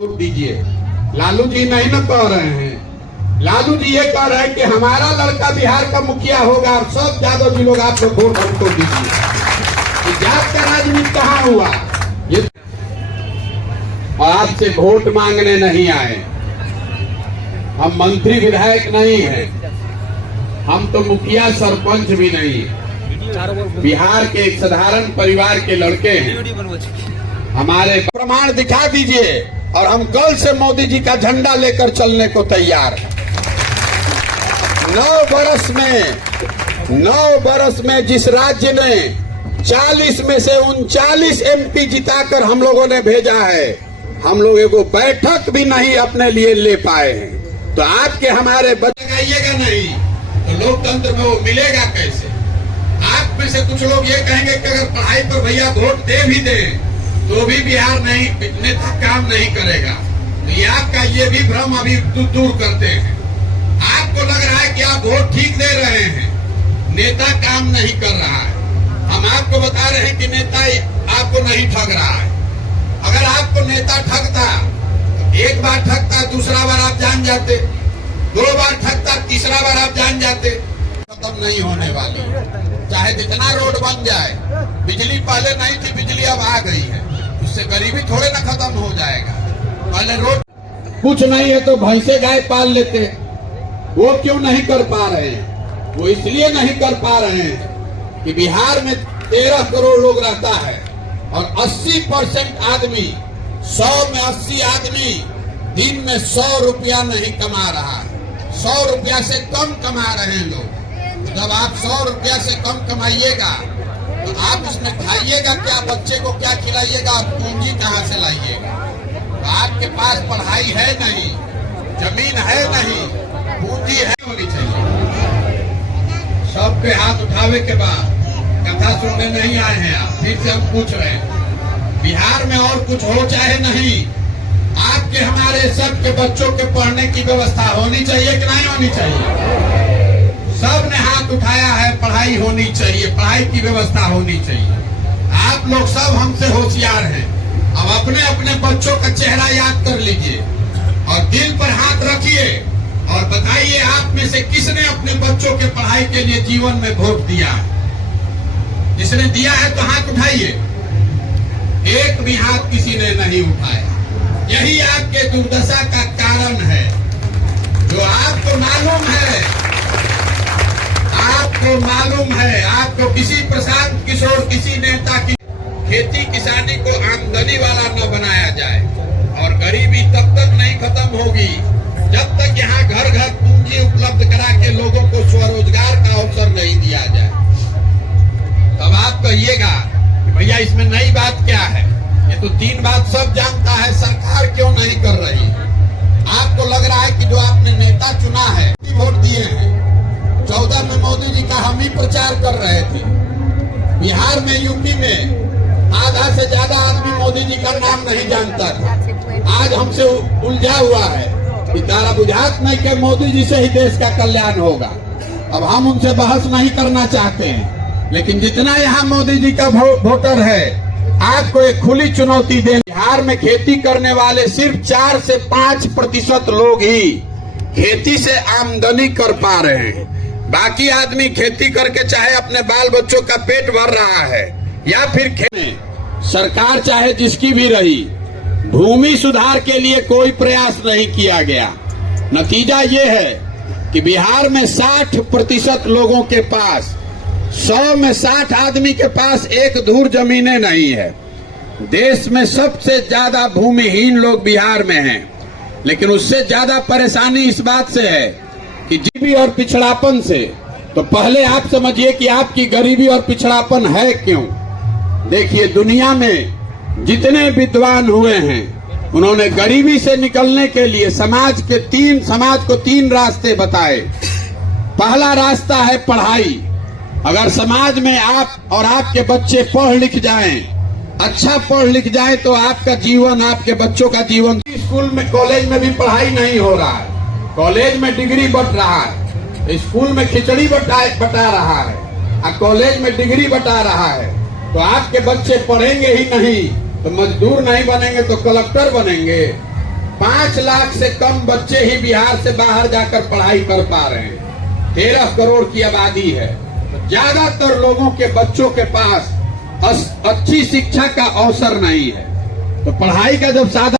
Vote दीजिए। लालू जी नहीं न कह रहे हैं, लालू जी ये कह रहे हैं कि हमारा लड़का बिहार का मुखिया होगा और सब यादव जी लोग आप लोग वोट हमको दीजिए। जात का राजनीति कहाँ हुआ? ये और आपसे वोट मांगने नहीं आए, हम मंत्री विधायक नहीं हैं, हम तो मुखिया सरपंच भी नहीं, बिहार के एक साधारण परिवार के लड़के हैं। हमारे प्रमाण दिखा दीजिए और हम कल से मोदी जी का झंडा लेकर चलने को तैयार हैं। 9 बरस में जिस राज्य ने 40 में से 39 MP जिताकर हम लोगों ने भेजा है, हम लोग एगो बैठक भी नहीं अपने लिए ले पाए हैं। तो आपके हमारे लगाइएगा नहीं तो लोकतंत्र में वो मिलेगा कैसे? आप में से कुछ लोग ये कहेंगे कि अगर पढ़ाई पर भैया वोट दे भी दें तो भी बिहार नहीं नेता काम नहीं करेगा। तो ये आपका ये भी भ्रम अभी दूर करते हैं। आपको लग रहा है कि आप वोट ठीक दे रहे हैं, नेता काम नहीं कर रहा है। हम आपको बता रहे हैं कि नेता आपको नहीं ठग रहा है। अगर आपको नेता ठगता, एक बार ठगता, दूसरा बार आप जान जाते, 2 बार ठगता, तीसरा बार आप जान जाते। खत्म नहीं होने वाली, चाहे जितना रोड बन जाए। बिजली पहले नहीं थी, बिजली अब आ गई है, उससे गरीबी थोड़े ना खत्म हो जाएगा। पहले रोड कुछ नहीं है तो भैंसे गाय पाल लेते, वो क्यों नहीं कर पा रहे हैं? वो इसलिए नहीं कर पा रहे हैं कि बिहार में 13 करोड़ लोग रहता है और 80% आदमी, 100 में 80 आदमी दिन में 100 रुपया नहीं कमा रहा है। 100 रुपया से कम कमा रहे हैं लोग। जब आप 100 रुपया से कम कमाइएगा तो आप इसमें खाइएगा क्या, बच्चे को क्या खिलाइएगा, पूंजी कहाँ से लाइएगा? तो आपके पास पढ़ाई है नहीं, जमीन है नहीं, पूंजी है होनी चाहिए। सबके हाथ उठावे के बाद कथा सुनने नहीं आए हैं आप, फिर से हम पूछ रहे हैं। बिहार में और कुछ हो चाहे नहीं, आपके हमारे सबके बच्चों के पढ़ने की व्यवस्था होनी चाहिए कि नहीं होनी चाहिए? सब ने हाथ उठाया है, पढ़ाई होनी चाहिए, पढ़ाई की व्यवस्था होनी चाहिए। आप लोग सब हमसे होशियार हैं। अब अपने अपने बच्चों का चेहरा याद कर लीजिए और दिल पर हाथ रखिए और बताइए आप में से किसने अपने बच्चों के पढ़ाई के लिए जीवन में वोट दिया है? जिसने दिया है तो हाथ उठाइए। एक भी हाथ किसी ने नहीं उठाया। यही आपके दुर्दशा का कारण है। जो आपको मालूम है, आपको किसी प्रशांत किशोर, किसी नेता की खेती किसानी को आमदनी वाला न बनाया जाए। और गरीबी तब तक नहीं खत्म होगी जब तक यहाँ घर घर पूंजी उपलब्ध करा के लोगों को स्वरोजगार का अवसर नहीं दिया जाए। तब आप कहिएगा कि भैया इसमें नई बात क्या है? ये तो 3 बात सब जानता है, सरकार क्यों नहीं कर रही? आपको लग रहा है कि जो आपने नेता चुना है, वोट दिए हैं। 14 में मोदी जी का हम ही प्रचार कर रहे थे। बिहार में, यूपी में आधा से ज्यादा आदमी मोदी जी का नाम नहीं जानता था। आज हमसे उलझा हुआ है कि तारा बुझात नहीं कि मोदी जी से ही देश का कल्याण होगा। अब हम उनसे बहस नहीं करना चाहते हैं, लेकिन जितना यहाँ मोदी जी का वोटर है, आपको एक खुली चुनौती दे। बिहार में खेती करने वाले सिर्फ 4 से 5% लोग ही खेती से आमदनी कर पा रहे हैं। बाकी आदमी खेती करके चाहे अपने बाल बच्चों का पेट भर रहा है या फिर सरकार चाहे जिसकी भी रही, भूमि सुधार के लिए कोई प्रयास नहीं किया गया। नतीजा ये है कि बिहार में 60% लोगों के पास, 100 में 60 आदमी के पास एक धूर जमीनें नहीं है। देश में सबसे ज्यादा भूमिहीन लोग बिहार में हैं। लेकिन उससे ज्यादा परेशानी इस बात से है कि गरीबी और पिछड़ापन से। तो पहले आप समझिए कि आपकी गरीबी और पिछड़ापन है क्यों। देखिए, दुनिया में जितने विद्वान हुए हैं, उन्होंने गरीबी से निकलने के लिए समाज को 3 रास्ते बताए। पहला रास्ता है पढ़ाई। अगर समाज में आप और आपके बच्चे पढ़ लिख जाएं, अच्छा पढ़ लिख जाएं, तो आपका जीवन, आपके बच्चों का जीवन। स्कूल में, कॉलेज में भी पढ़ाई नहीं हो रहा है। कॉलेज में डिग्री बंट रहा है, स्कूल में खिचड़ी बटा रहा है और कॉलेज में डिग्री बटा रहा है। तो आपके बच्चे पढ़ेंगे ही नहीं तो मजदूर नहीं बनेंगे तो कलेक्टर बनेंगे, 5 लाख से कम बच्चे ही बिहार से बाहर जाकर पढ़ाई कर पा रहे हैं। 13 करोड़ की आबादी है। तो ज्यादातर लोगों के बच्चों के पास अच्छी शिक्षा का अवसर नहीं है। तो पढ़ाई का जब साधन